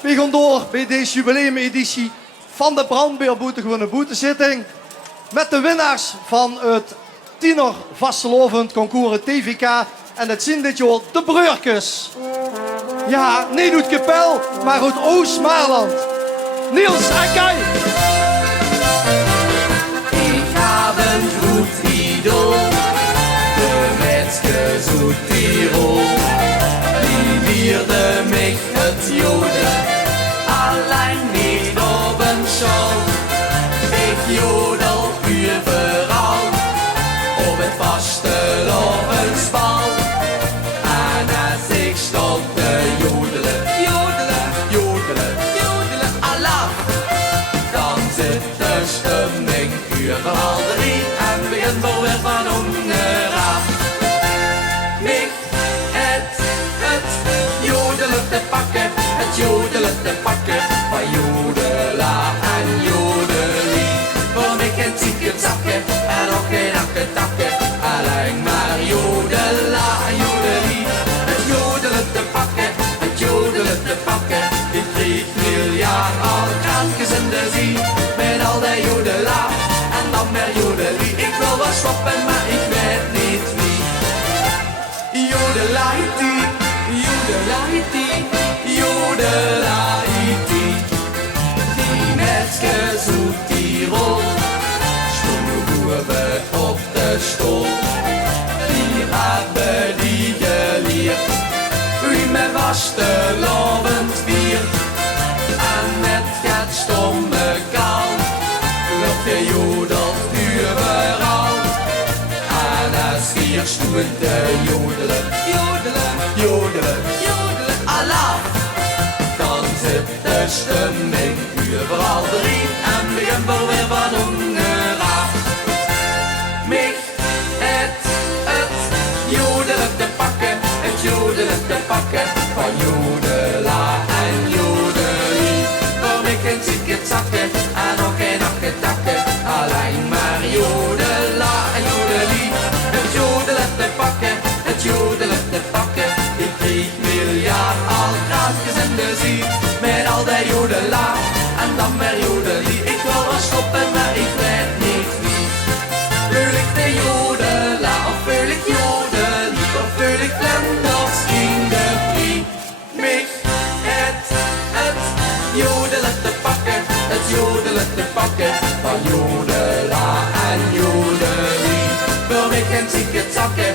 We gaan door bij deze jubileumeditie van de Brandbeerboete gewone boetezitting. Met de winnaars van het tiener vastelovend concours TVK. En het zijn dit jaar de Breurkes. Ja, niet uit Kapel, maar uit Oost-Maarland. Niels en Kai. Ik heb een goed idool, de Metzges uit Tirol. Die leerde mij het jodelen, alleen niet op een show. Ik jodel overal, op het vastelovensbal. En als ik stond te jodelen, jodelen, jodelen, jodelen, Allah, dan zit de stemming overal erin en begint er weer van onderaf. Mij het jodelen te pakken, het jodelen te pakken, van jodela en jodelie. Voor mij kent zieke zakken en ook geen akketakken, alleen maar jodela en jodelie. Het jodelen te pakken, het jodelen te pakken, dit 3 miljard al krankjes in de zee. Met al die jodela en dan meer jodelie. Ik wil wel stoppen, maar ik weet niet wie. Jodelaiti, jodelaiti, jodelaiti. Die Metzges uit Tirol stonden op de stoel. Die hebben die geleerd, u met vastelovend bier. En met het stomme kaal wordt gejodeld overal. En als hier stoelen te jodelen, jodelen, jodelen, jodelen, Allah. Dan zit de stemming overal erin en begint er weer van onderaf. Mij het jodelen te pakken, het jodelen te pakken, van jodela en jodelie. Voor mij kent ik het zakken en ook geen akketakken, alleen maar jodela en jodelie. Het jodelen te pakken, het jodelen te pakken, ik 3 miljard al gratis in de zee. Met al die jodela en dan meer jodelie. Ik wil wel stoppen, maar ik weet niet wie. Wil ik de jodela of wil ik jodelie of wil ik Flanders in de brie? Mij het jodelen te pakken, het jodelen te pakken, van jodela en jodelie. Voor mij kent ik het zakken